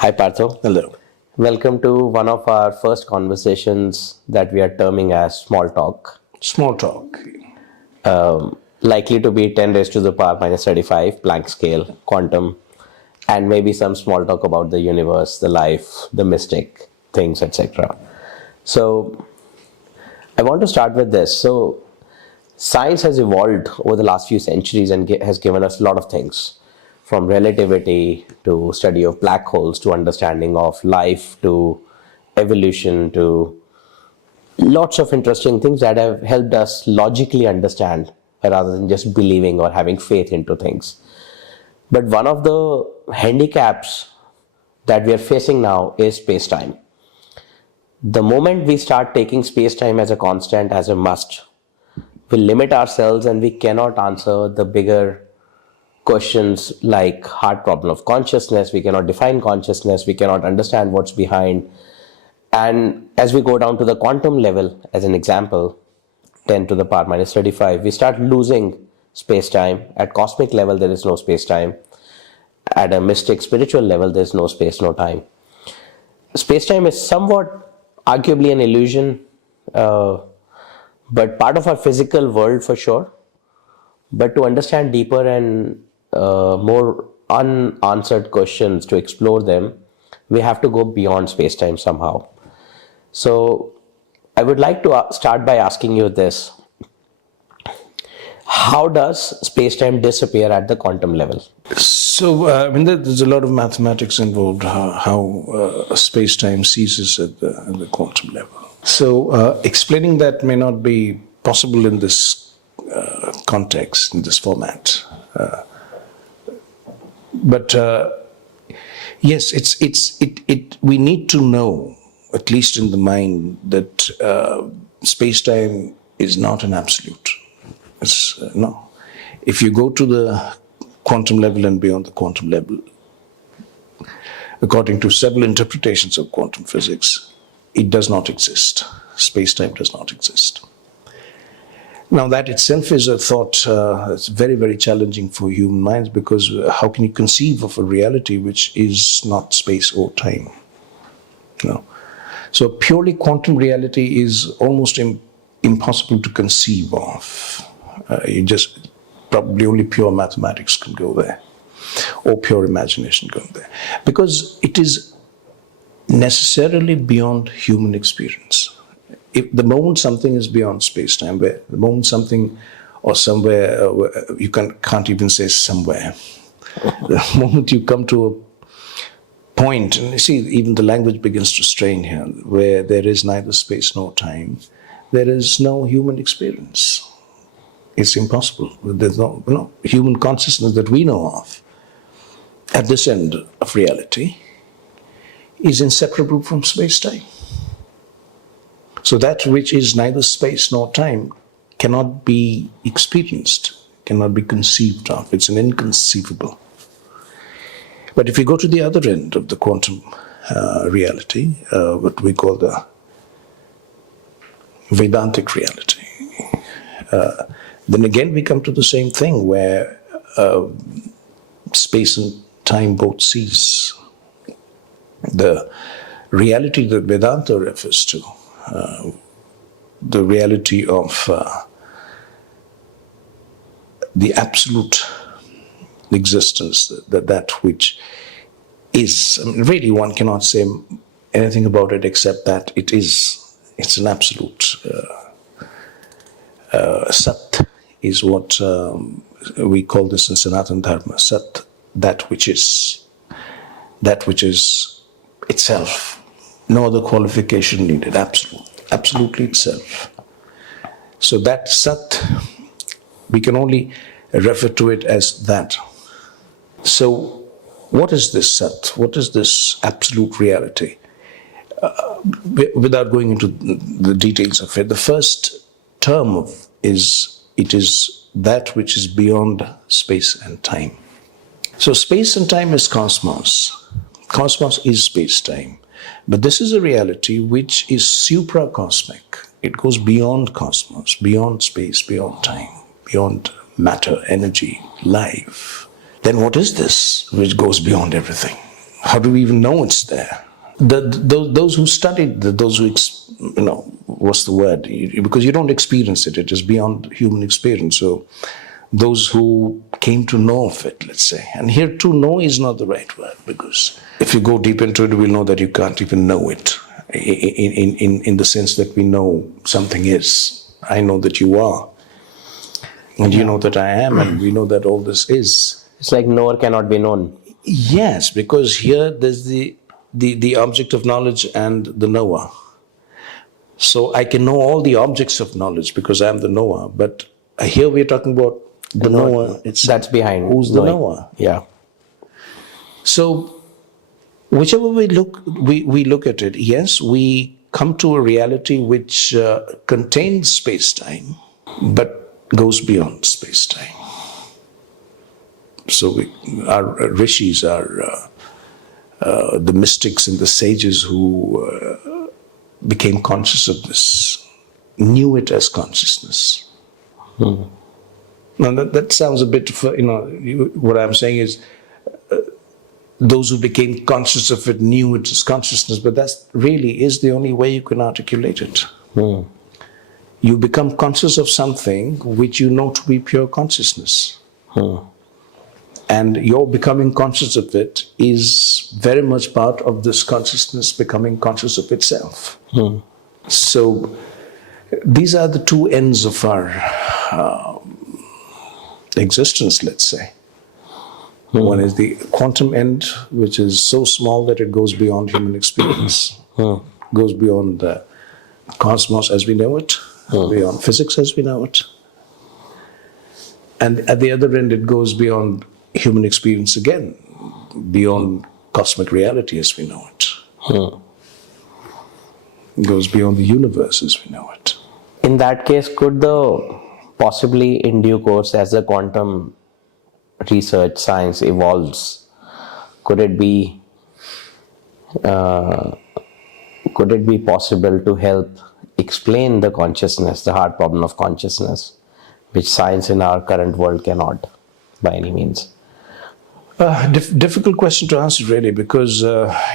Hi Partho. Hello. Welcome to one of our first conversations that we are terming as small talk. Small talk. Likely to be 10 raised to the power minus 35, Planck scale, quantum, and maybe some small talk about the universe, the life, the mystic, things, etc. So I want to start with this. So science has evolved over the last few centuries and has given us a lot of things, from relativity to study of black holes to understanding of life to evolution to lots of interesting things that have helped us logically understand rather than just believing or having faith into things. But one of the handicaps that we are facing now is space-time. The moment we start taking space-time as a constant, as a must, we limit ourselves and we cannot answer the bigger questions like hard problem of consciousness. We cannot define consciousness. We cannot understand what's behind. And as we go down to the quantum level, as an example, 10 to the power minus 35, we start losing space-time. At cosmic level, there is no space-time. At a mystic spiritual level, there's no space, no time. Space-time is somewhat arguably an illusion, but part of our physical world for sure. But to understand deeper and more unanswered questions, to explore them, we have to go beyond space-time somehow. So I would like to start by asking you this. How does space-time disappear at the quantum level? So, there's a lot of mathematics involved, how space-time ceases at the quantum level. So, explaining that may not be possible in this context, in this format. But yes, we need to know, at least in the mind, that space-time is not an absolute. No. If you go to the quantum level and beyond the quantum level, according to several interpretations of quantum physics, it does not exist. Space-time does not exist. Now, that itself is a thought that's very, very challenging for human minds, because how can you conceive of a reality which is not space or time? No. So purely quantum reality is almost impossible to conceive of. Probably only pure mathematics can go there, or pure imagination go there, because it is necessarily beyond human experience. If the moment something is beyond space-time, the moment something or somewhere, you can't even say somewhere. The moment you come to a point, and you see, even the language begins to strain here, where there is neither space nor time, there is no human experience. It's impossible. There's no human consciousness that we know of at this end of reality is inseparable from space-time. So that which is neither space nor time cannot be experienced, cannot be conceived of. It's an inconceivable. But if you go to the other end of the quantum reality, what we call the Vedantic reality, then again we come to the same thing, where space and time both cease. The reality that Vedanta refers to, the reality of the absolute existence, that which is, really one cannot say anything about it except that it is. It's an absolute. Sat is what we call this in Sanatana Dharma. Sat, that which is itself. No other qualification needed. Absolutely itself. So that Sat, we can only refer to it as that. So what is this Sat? What is this absolute reality? Without going into the details of it, the first term it is that which is beyond space and time. So space and time is cosmos. Cosmos is space-time. But this is a reality which is supracosmic. It goes beyond cosmos, beyond space, beyond time, beyond matter, energy, life. Then what is this which goes beyond everything? How do we even know it's there? Those who studied, those who, what's the word? Because you don't experience it. It is beyond human experience. So those who came to know of it, let's say. And here to know is not the right word, because if you go deep into it, we'll know that you can't even know it in the sense that we know something is. I know that you are. And you know that I am, and we know that all this is. It's like knower cannot be known. Yes, because here there's the object of knowledge and the knower. So I can know all the objects of knowledge because I'm the knower. But here we're talking about the knower. That's behind. Who's the knower? Yeah. So whichever we look at it, yes, we come to a reality which contains space-time, but goes beyond space-time. So our rishis, the mystics and the sages who became conscious of this, knew it as consciousness. Now that sounds a bit, what I'm saying is, those who became conscious of it knew it as consciousness, but that really is the only way you can articulate it. You become conscious of something which you know to be pure consciousness. And your becoming conscious of it is very much part of this consciousness becoming conscious of itself. So these are the two ends of our existence, let's say. One is the quantum end, which is so small that it goes beyond human experience, goes beyond the cosmos as we know it, beyond physics as we know it. And at the other end, it goes beyond human experience again, beyond cosmic reality as we know it. It goes beyond the universe as we know it. In that case, could possibly in due course, as the quantum research science evolves, could it be possible to help explain the consciousness, the hard problem of consciousness, which science in our current world cannot by any means? Difficult question to answer, really, because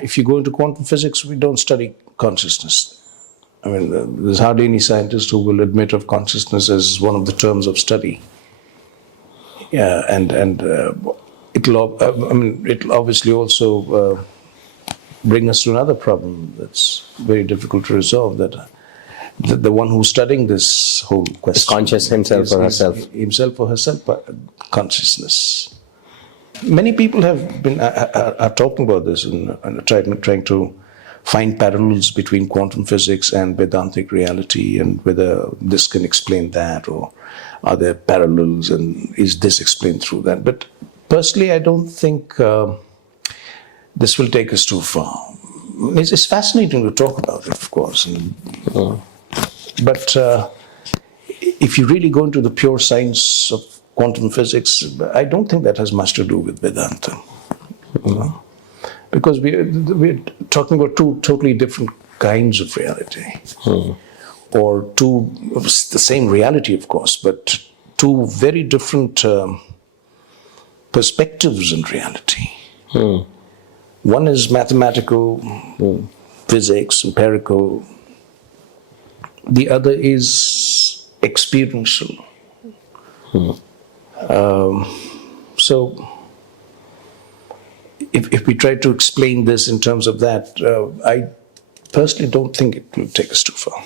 if you go into quantum physics, we don't study consciousness. I mean, there's hardly any scientist who will admit of consciousness as one of the terms of study. Yeah, and it'll obviously also bring us to another problem that's very difficult to resolve. That the one who's studying this whole question is conscious himself or herself. Himself or herself, consciousness. Many people have been are talking about this and trying to find parallels between quantum physics and Vedantic reality, and whether this can explain that, or are there parallels, and is this explained through that? But personally, I don't think this will take us too far. It's fascinating to talk about it, of course. But if you really go into the pure science of quantum physics, I don't think that has much to do with Vedanta. Because we're talking about two totally different kinds of reality. Or the same reality, of course, but two very different perspectives in reality. One is mathematical, physics, empirical. The other is experiential. So if we try to explain this in terms of that, I personally don't think it will take us too far.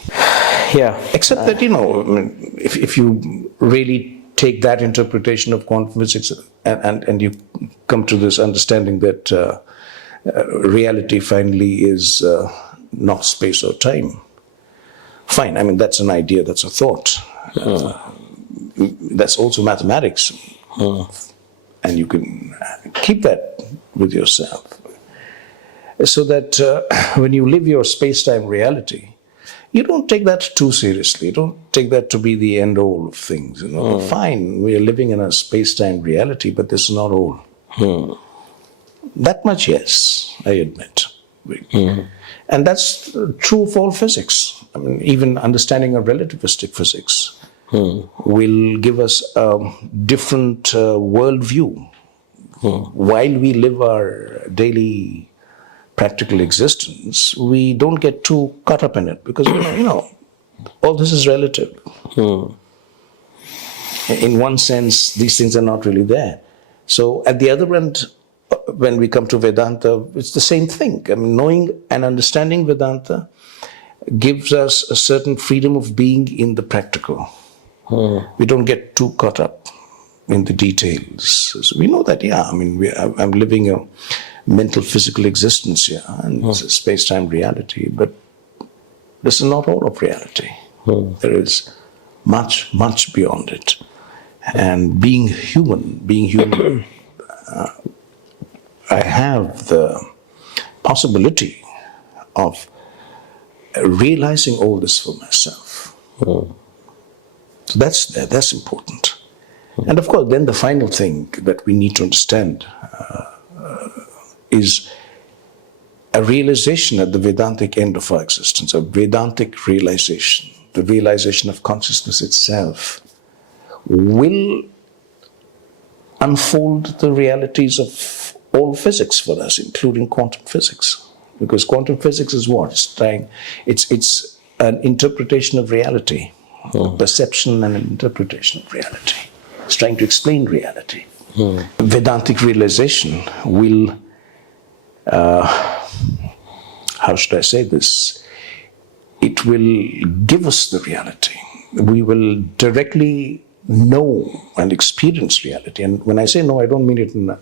Yeah. Except that, if you really take that interpretation of quantum physics and you come to this understanding that reality finally is not space or time, fine. I mean, that's an idea, that's a thought. That's also mathematics. And you can keep that with yourself. So that when you live your space-time reality, you don't take that too seriously. You don't take that to be the end all of things. Fine, we are living in a space-time reality, but this is not all. That much, yes, I admit. And that's true of all physics. I mean, even understanding of relativistic physics will give us a different worldview While we live our daily practical existence, we don't get too caught up in it because, all this is relative. In one sense, these things are not really there. So at the other end, when we come to Vedanta, it's the same thing. I mean, knowing and understanding Vedanta gives us a certain freedom of being in the practical. We don't get too caught up in the details. So we know that, I'm living a mental, physical existence here, and it's a space-time reality, but this is not all of reality. There is much, much beyond it. And being human, I have the possibility of realizing all this for myself. So that's important. And of course, then the final thing that we need to understand is a realization at the Vedantic end of our existence, a Vedantic realization, the realization of consciousness itself, will unfold the realities of all physics for us, including quantum physics. Because quantum physics is what? It's an interpretation of reality, a perception and an interpretation of reality. It's trying to explain reality. Vedantic realization will, how should I say this? It will give us the reality. We will directly know and experience reality. And when I say know, I don't mean it in a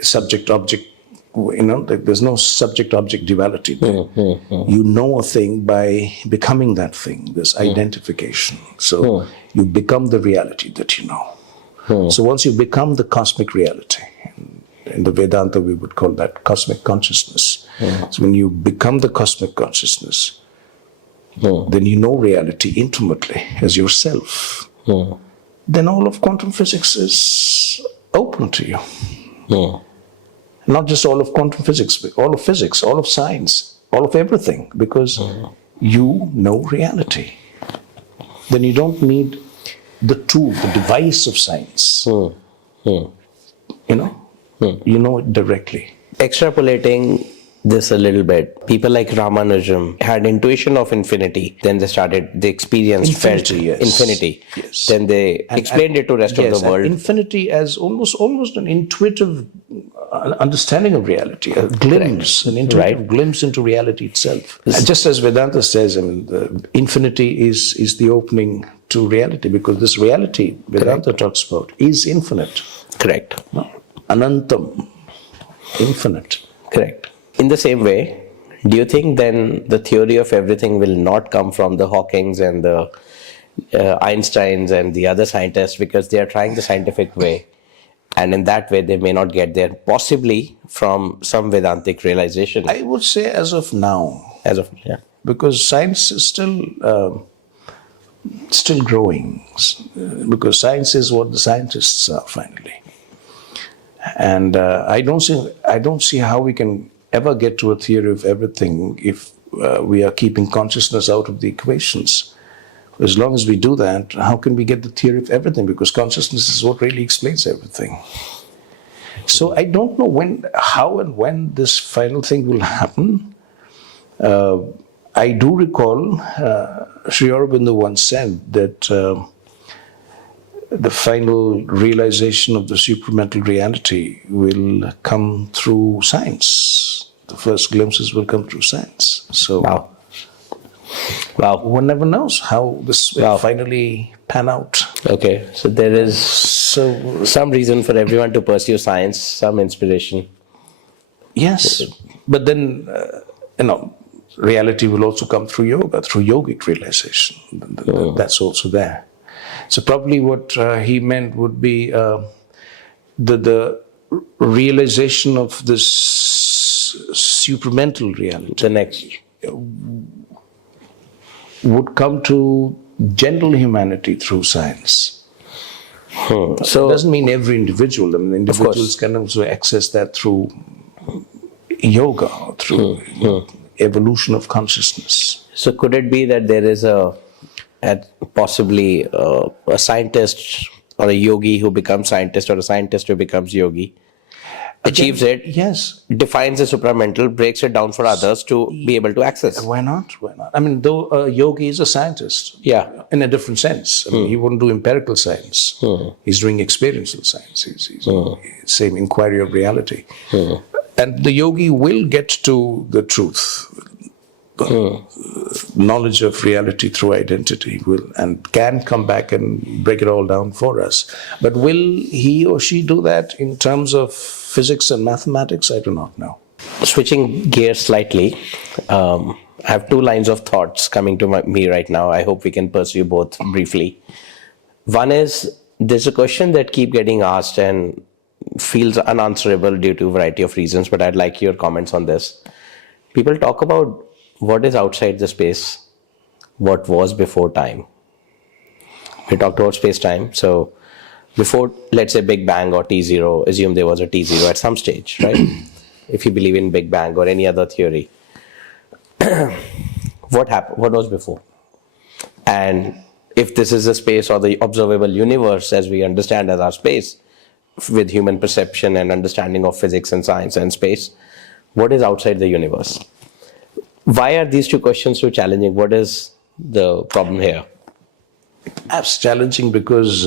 subject-object, there's no subject-object duality there. You know a thing by becoming that thing, this identification. So you become the reality that you know. So once you become the cosmic reality, in the Vedanta we would call that cosmic consciousness. So when you become the cosmic consciousness, then you know reality intimately as yourself. Then all of quantum physics is open to you. Not just all of quantum physics, but all of physics, all of science, all of everything, because you know reality. Then you don't need the tool, the device of science. You know it directly. Extrapolating this a little bit, people like Ramanujan had intuition of infinity. Then they experienced, felt infinity. Yes. Then they explained it to the rest of the world. Infinity as almost an intuitive understanding of reality, a glimpse, an intuitive glimpse into reality itself. And just as Vedanta says, the infinity is the opening to reality, because this reality Vedanta talks about is infinite. Correct. No? Anantam, infinite. Correct. In the same way, do you think then the theory of everything will not come from the Hawkings and the Einsteins and the other scientists, because they are trying the scientific way, and in that way they may not get there, possibly from some Vedantic realization? I would say as of now. Because science is still growing, because science is what the scientists are finally. And I don't see how we can ever get to a theory of everything if we are keeping consciousness out of the equations. As long as we do that, how can we get the theory of everything? Because consciousness is what really explains everything. So I don't know how and when this final thing will happen. I do recall Sri Aurobindo once said that the final realization of the supramental reality will come through science. The first glimpses will come through science. So, one never knows how this will finally pan out. Okay, so there is some reason for everyone to pursue science, some inspiration. Yes, but then, reality will also come through yoga, through yogic realization. That's also there. So probably what he meant would be the realization of this supramental reality. The next would come to general humanity through science. So it doesn't mean every individual. Individuals can also access that through yoga, through evolution of consciousness. So could it be that there is possibly a scientist or a yogi who becomes scientist, or a scientist who becomes yogi? achieves it, Yes. defines the supramental, breaks it down for others to be able to access. Why not? Why not? I mean, though a yogi is a scientist, Yeah. in a different sense. I mean, he wouldn't do empirical science. He's doing experiential science. He's same inquiry of reality. And the yogi will get to the truth, knowledge of reality through identity, and can come back and break it all down for us. But will he or she do that in terms of physics and mathematics? I do not know. Switching gears slightly, I have two lines of thoughts coming to me right now. I hope we can pursue both briefly. One is, there's a question that keep getting asked and feels unanswerable due to a variety of reasons, but I'd like your comments on this. People talk about what is outside the space, what was before time. We talked about space-time. So before, let's say, Big Bang or T0, assume there was a T0 at some stage, right? If you believe in Big Bang or any other theory. What happened? What was before? And if this is a space or the observable universe as we understand as our space, with human perception and understanding of physics and science and space, what is outside the universe? Why are these two questions so challenging? What is the problem here? It's challenging because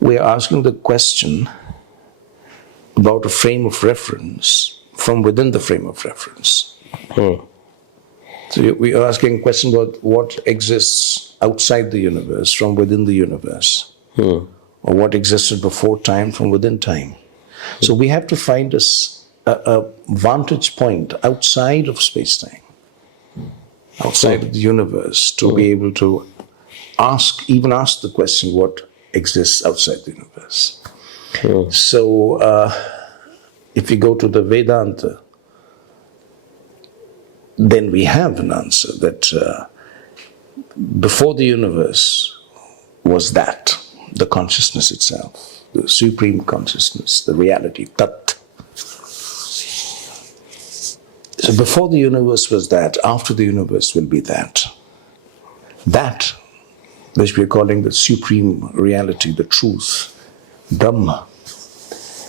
we are asking the question about a frame of reference from within the frame of reference. So we are asking a question about what exists outside the universe from within the universe, or what existed before time from within time. So we have to find a vantage point outside of space-time, outside of the universe, to be able to ask the question, what exists outside the universe. So if we go to the Vedanta, then we have an answer that before the universe was that, the consciousness itself, the supreme consciousness, the reality, Tat. So before the universe was that, after the universe will be that. That, which we are calling the supreme reality, the truth, Brahma,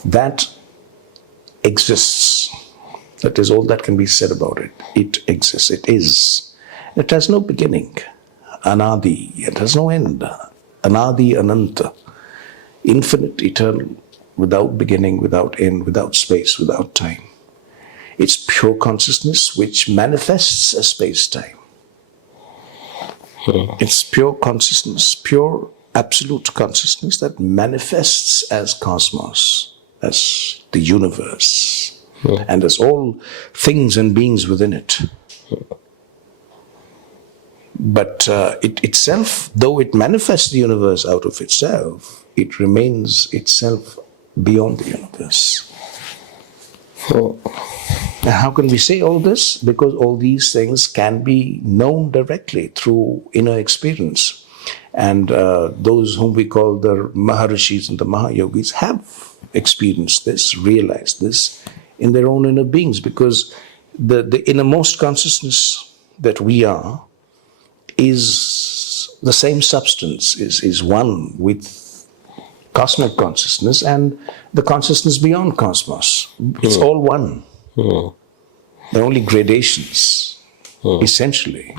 that exists. That is all that can be said about it. It exists. It is. It has no beginning. Anadi. It has no end. Anadi Ananta. Infinite, eternal, without beginning, without end, without space, without time. It's pure consciousness which manifests as space-time. It's pure consciousness, pure absolute consciousness that manifests as cosmos, as the universe, and as all things and beings within it. But it itself, though it manifests the universe out of itself, it remains itself beyond the universe. Now, how can we say all this? Because all these things can be known directly through inner experience. And those whom we call the Maharishis and the Mahayogis have experienced this, realized this in their own inner beings, because the innermost consciousness that we are is the same substance, is one with cosmic consciousness and the consciousness beyond cosmos. It's all one. There are only gradations, essentially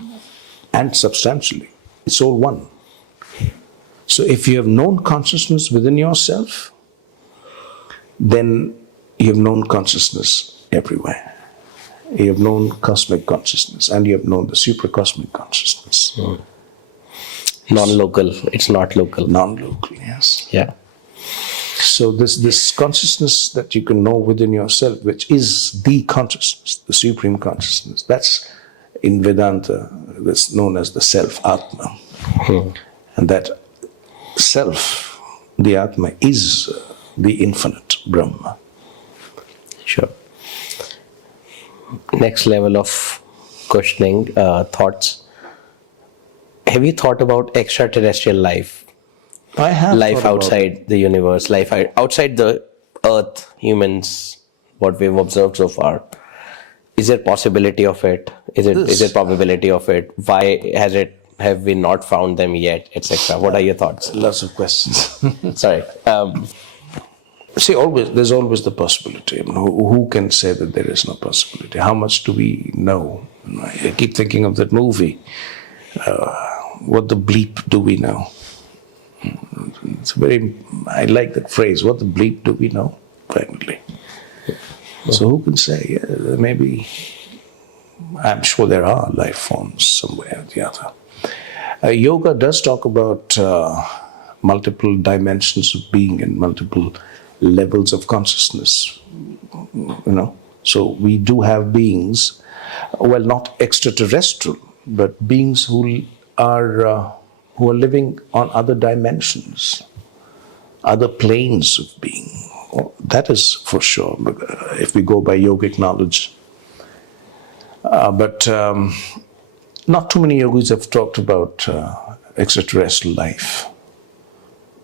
and substantially. It's all one. So if you have known consciousness within yourself, then you have known consciousness everywhere. You have known cosmic consciousness and you have known the supracosmic consciousness. Non-local, it's not local. Non-local, yes. Yeah. So this consciousness that you can know within yourself, which is the consciousness, the supreme consciousness, that's in Vedanta, that's known as the self, Atma. And that self, the Atma, is the infinite Brahma. Sure. Next level of questioning, thoughts. Have you thought about extraterrestrial life? I have Life outside the universe, life outside the earth, humans, what we've observed so far. Is there possibility of it? Is there probability of it? Why have we not found them yet, etc.? What are your thoughts? Lots of questions. Sorry. See, there's always the possibility. I mean, who can say that there is no possibility? How much do we know? I keep thinking of that movie. What the bleep do we know? I like that phrase. What the bleep do we know? Finally. So who can say? Yeah, maybe. I'm sure there are life forms somewhere or the other. Yoga does talk about multiple dimensions of being and multiple levels of consciousness. So we do have beings, well, not extraterrestrial, but beings who are living on other dimensions, other planes of being. That is for sure, if we go by yogic knowledge. But not too many yogis have talked about extraterrestrial life,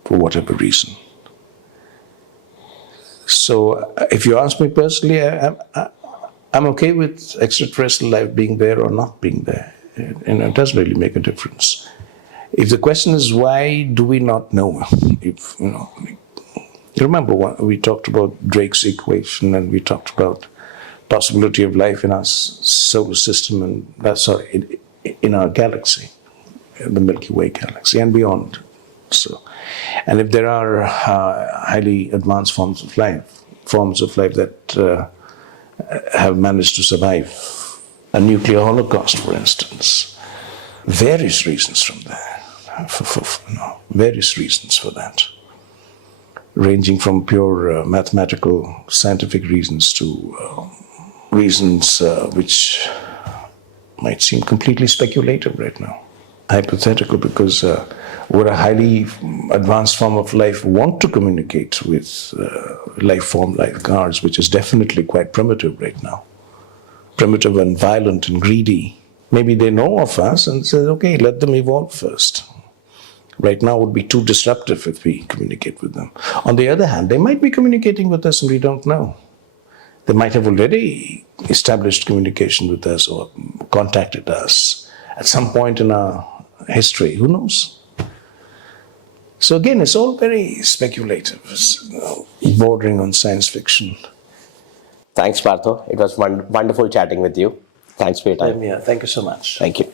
for whatever reason. So if you ask me personally, I'm okay with extraterrestrial life being there or not being there. And it doesn't really make a difference. If the question is why do we not know? You remember we talked about Drake's equation, and we talked about possibility of life in our solar system and in our galaxy, the Milky Way galaxy, and beyond. So, and if there are highly advanced forms of life that have managed to survive a nuclear holocaust, for instance, various reasons from that, various reasons for that, ranging from pure mathematical, scientific reasons to reasons which might seem completely speculative right now, hypothetical, because would a highly advanced form of life want to communicate with life form like ours, which is definitely quite primitive right now, primitive and violent and greedy? Maybe they know of us and say, okay, let them evolve first. Right now would be too disruptive if we communicate with them. On the other hand, they might be communicating with us and we don't know. They might have already established communication with us or contacted us at some point in our history. Who knows? So again, it's all very speculative, bordering on science fiction. Thanks, Partho. It was wonderful chatting with you. Thanks for your time. Yeah, thank you so much. Thank you.